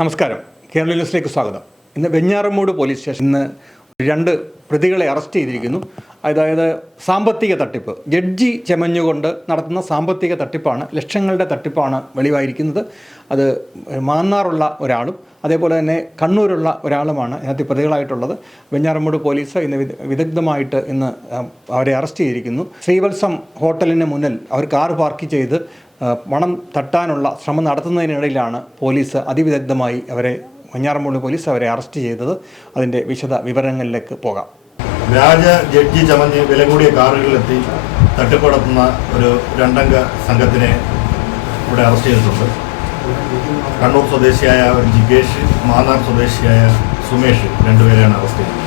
നമസ്കാരം. കേരള ന്യൂസിലേക്ക് സ്വാഗതം. ഇന്ന് വെഞ്ഞാറമ്മൂട് പോലീസ് സ്റ്റേഷൻ ഇന്ന് രണ്ട് പ്രതികളെ അറസ്റ്റ് ചെയ്തിരിക്കുന്നു. അതായത് സാമ്പത്തിക തട്ടിപ്പ്. ജഡ്ജി ചെമഞ്ഞുകൊണ്ട് നടത്തുന്ന സാമ്പത്തിക തട്ടിപ്പാണ് ലക്ഷങ്ങളുടെ തട്ടിപ്പാണ് വെളിവായിരിക്കുന്നത്. അത് മാന്നാറുള്ള ഒരാളും അതേപോലെ തന്നെ കണ്ണൂരുള്ള ഒരാളുമാണ് ഇതിനകത്ത് പ്രതികളായിട്ടുള്ളത്. വെഞ്ഞാറമ്മൂട് പോലീസ് ഇന്ന് വിദ- വിദഗ്ധമായിട്ട് ഇന്ന് അവരെ അറസ്റ്റ് ചെയ്തിരിക്കുന്നു. ശ്രീവത്സം ഹോട്ടലിന് മുന്നിൽ അവർ കാർ പാർക്ക് ചെയ്ത് പണം തട്ടാനുള്ള ശ്രമം നടത്തുന്നതിനിടയിലാണ് പോലീസ് അതിവിദഗ്ധമായി അവരെ മഞ്ഞാറമ്പുള്ളി പോലീസ് അവരെ അറസ്റ്റ് ചെയ്തത്. അതിന്റെ വിശദ വിവരങ്ങളിലേക്ക് പോകാം. വ്യാജ ജഡ്ജി ചമഞ്ഞ് വില കൂടിയ കാറുകളിലെത്തി തട്ടിപ്പ് നടത്തുന്ന ഒരു രണ്ടംഗ സംഘത്തിനെ ഇവിടെ അറസ്റ്റ് ചെയ്തിട്ടുണ്ട്. കണ്ണൂർ സ്വദേശിയായ ഒരു ജിഗേഷ് മാന്നാർ സ്വദേശിയായ സുമേഷ് രണ്ടുപേരെയാണ് അറസ്റ്റ് ചെയ്തത്.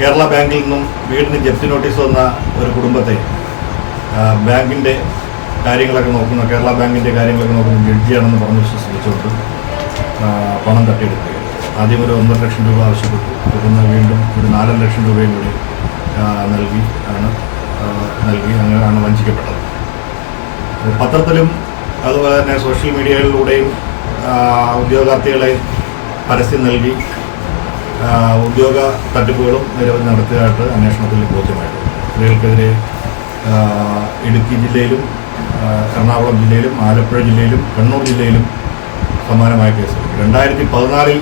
കേരള ബാങ്കിൽ നിന്നും വീടിന് ജപ്തി നോട്ടീസ് വന്ന ഒരു കുടുംബത്തെ ബാങ്കിന്റെ കാര്യങ്ങളൊക്കെ നോക്കുന്ന. കേരള ബാങ്കിന്റെ കാര്യങ്ങളൊക്കെ നോക്കുന്ന. ജഡ്ജിയാണെന്ന് പറഞ്ഞ് വിശ്വസിച്ചുകൊണ്ട് പണം തട്ടിയെടുത്തു. ആദ്യം ഒരു ഒന്നര ലക്ഷം രൂപ ആവശ്യപ്പെട്ടു. തുടർന്ന് വീണ്ടും ഒരു നാലര ലക്ഷം രൂപയും കൂടി നൽകി ആണ് നൽകി അങ്ങനെയാണ് വഞ്ചിക്കപ്പെട്ടത്. പത്രത്തിലും അതുപോലെ തന്നെ സോഷ്യൽ മീഡിയകളിലൂടെയും ആ, ഉദ്യോഗാർത്ഥികളെ പരസ്യം നൽകി ഉദ്യോഗ തട്ടിപ്പുകളും നിരവധി നടത്തിയതായിട്ട് അന്വേഷണത്തിൽ ബോധ്യമായിട്ടുണ്ട്. സ്ത്രീകൾക്കെതിരെ ഇടുക്കി ജില്ലയിലും എറണാകുളം ജില്ലയിലും ആലപ്പുഴ ജില്ലയിലും കണ്ണൂർ ജില്ലയിലും സമാനമായ കേസ്. രണ്ടായിരത്തി പതിനാലിൽ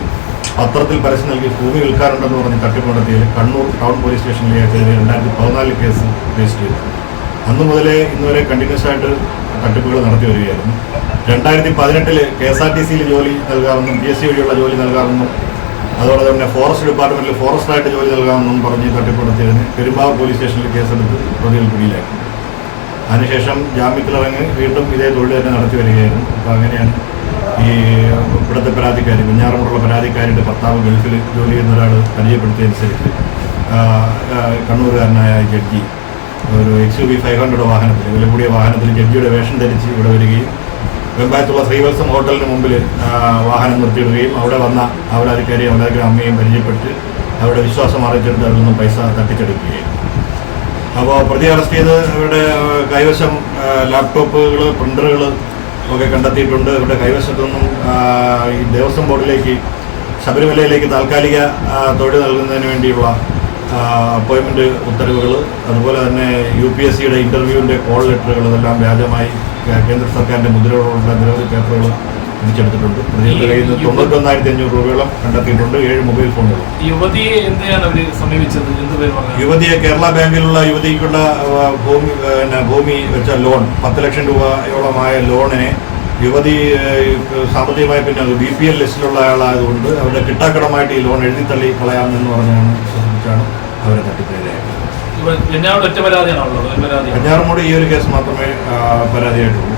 പത്രത്തിൽ പരസ്യം നൽകി ഭൂമി വിൽക്കാറുണ്ടെന്ന് പറഞ്ഞ് തട്ടിപ്പ് നടത്തിയതിൽ കണ്ണൂർ ടൗൺ പോലീസ് സ്റ്റേഷനിലേക്കെതിരെ രണ്ടായിരത്തി പതിനാലിൽ കേസ് രജിസ്റ്റർ ചെയ്തു. അന്ന് മുതലേ ഇന്നുവരെ കണ്ടിന്യൂസ് ആയിട്ട് തട്ടിപ്പുകൾ നടത്തി വരികയായിരുന്നു. രണ്ടായിരത്തി പതിനെട്ടിൽ കെ എസ് ആർ ടി സിയിൽ ജോലി നൽകാമെന്നും പി എസ് സി വഴിയുള്ള ജോലി നൽകാമെന്നും അതോടെ തന്നെ ഫോറസ്റ്റ് ഡിപ്പാർട്ട്മെന്റിൽ ഫോറസ്റ്റായിട്ട് ജോലി നൽകാമെന്നും പറഞ്ഞ് തട്ടിപ്പ് നടത്തിയതിന് പെരുമ്പാവൂർ പോലീസ് സ്റ്റേഷനിൽ കേസെടുത്ത് പ്രതികൾ പിടിയിലാക്കി. അതിനുശേഷം ജാമ്യത്തിലിറങ്ങി വീണ്ടും ഇതേ തൊഴിൽ തന്നെ നടത്തി വരികയായിരുന്നു. അപ്പോൾ അങ്ങനെയാണ് ഈ ഇവിടുത്തെ പരാതിക്കാരി കുഞ്ഞാറമുള്ള പരാതിക്കാരിയുടെ ഭർത്താവ് ഗൾഫിൽ ജോലി ചെയ്യുന്ന ഒരാൾ ആ, കണ്ണൂരുകാരനായ ജഡ്ജി ഒരു X U V five hundred വാഹനത്തിൽ വില കൂടിയ വാഹനത്തിൽ ജഡ്ജിയുടെ വേഷം ധരിച്ച് ഇവിടെ വരികയും വെമ്പായത്തുള്ള ശ്രീവത്സം ഹോട്ടലിന് മുമ്പിൽ വാഹനം നിർത്തിയിടുകയും അവിടെ വന്ന അവരാധിക്കാരിയും അവരാധികാരി അമ്മയും പരിചയപ്പെട്ട് അവരുടെ വിശ്വാസം അറിയിച്ചെടുത്ത് അവരിൽ നിന്നും പൈസ തട്ടിച്ചെടുക്കുകയും. അപ്പോൾ പ്രതി അറസ്റ്റ് ചെയ്ത് ഇവരുടെ കൈവശം ലാപ്ടോപ്പുകൾ പ്രിന്ററുകൾ ഒക്കെ കണ്ടെത്തിയിട്ടുണ്ട്. ഇവരുടെ കൈവശത്തു നിന്നും ഈ ദേവസ്വം ബോർഡിലേക്ക് ശബരിമലയിലേക്ക് താൽക്കാലിക തൊഴിൽ നൽകുന്നതിന് വേണ്ടിയുള്ള അപ്പോയിൻമെന്റ് ഉത്തരവുകൾ അതുപോലെ തന്നെ യു പി എസ് സിയുടെ ഇന്റർവ്യൂവിന്റെ കോൾ ലെറ്ററുകൾ ഇതെല്ലാം വ്യാജമായി കേന്ദ്ര സർക്കാരിന്റെ മുദ്രകളുള്ള നിരവധി പേപ്പറുകൾ പിടിച്ചെടുത്തിട്ടുണ്ട് പ്രതികളുടെ കയ്യിൽ നിന്ന് തൊണ്ണൂറ്റൊന്നായിരത്തി അഞ്ഞൂറ് രൂപയോളം കണ്ടെത്തിയിട്ടുണ്ട്. ഏഴ് മൊബൈൽ ഫോണുകൾ. യുവതിയെ എന്തിനാണ് സമീപിച്ചത്? യുവതിയെ കേരള ബാങ്കിലുള്ള യുവതിക്കുള്ള ഭൂമി പിന്നെ ഭൂമി വെച്ച ലോൺ പത്ത് ലക്ഷം രൂപയോളമായ ലോണിനെ യുവതി സാമ്പത്തികമായി പിന്നെ ബി പി എൽ ലിസ്റ്റിലുള്ള ആളായതുകൊണ്ട് അവരുടെ കിട്ടാക്കടമായിട്ട് ഈ ലോൺ എഴുതി തള്ളി കളയാമെന്ന് പറഞ്ഞാണ് വിശ്വസിച്ചാണ് അവരെ ഒരു പരാതി ഈ ഒരു കേസ് മാത്രമേ പരാതിയായിട്ടുള്ളൂ.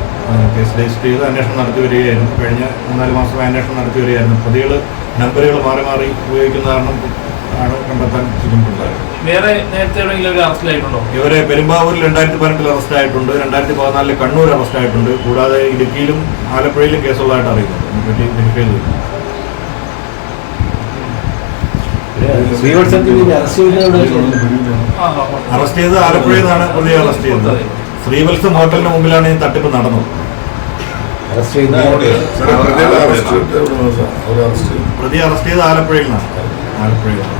കേസ് രജിസ്റ്റർ ചെയ്ത് അന്വേഷണം നടത്തി വരികയായിരുന്നു. കഴിഞ്ഞ മൂന്നാൽ മാസമായി അന്വേഷണം നടത്തി വരികയായിരുന്നു. പ്രതികൾ നമ്പറുകൾ മാറി മാറി ഉപയോഗിക്കുന്ന കാരണം ആണ് കണ്ടെത്താൻ ബുദ്ധിമുട്ടുണ്ടായത് വേറെ നേരത്തെ അറസ്റ്റിലായിട്ടുണ്ടോ ഇവരെ പെരുമ്പാവൂരിൽ രണ്ടായിരത്തി പതിനെട്ടിൽ അറസ്റ്റ് ആയിട്ടുണ്ട്. രണ്ടായിരത്തി പതിനാലിൽ കണ്ണൂർ അറസ്റ്റ് ആയിട്ടുണ്ട്. കൂടാതെ ഇടുക്കിയിലും ആലപ്പുഴയിലും കേസുള്ളതായിട്ട് അറിയുന്നുണ്ട്. അതിനെപ്പറ്റി വെരിഫൈ ചെയ്തു. അറസ്റ്റ് ചെയ്ത് ആലപ്പുഴയിൽ നിന്നാണ് പ്രതിയെ അറസ്റ്റ് ചെയ്തത്. ശ്രീവത്സം ഹോട്ടലിന് മുമ്പിലാണ് ഈ തട്ടിപ്പ് നടന്നത്. അറസ്റ്റ് പ്രതി അറസ്റ്റ് ചെയ്ത്. ആലപ്പുഴയിൽ നിന്നാണ്. ആലപ്പുഴയിൽ ചെയ്തിരുന്നോ?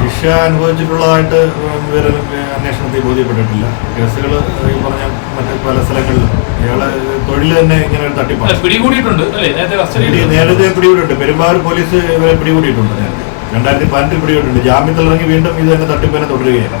ശിക്ഷ അനുഭവിച്ചിട്ടുള്ളതായിട്ട് അന്വേഷണത്തിൽ ബോധ്യപ്പെട്ടിട്ടില്ല. കേസുകൾ ഈ പറഞ്ഞ മറ്റു പല സ്ഥലങ്ങളിലും. ഇയാളെ തൊഴിൽ തന്നെ ഇങ്ങനെ ഒരു തട്ടിപ്പാണ്. പിടികൂടിയിട്ടുണ്ട്. നേരത്തെ പിടികൂടിയിട്ടുണ്ട്. പെരുമ്പാവൂർ പോലീസ് ഇവരെ പിടികൂടിയിട്ടുണ്ട്. രണ്ടായിരത്തി പതിനെട്ടിൽ പിടികൂടിയിട്ടുണ്ട്. ജാമ്യത്തിൽ ഇറങ്ങി വീണ്ടും ഇത് തന്നെ തട്ടിപ്പിനെ തുടരുകയാണ്.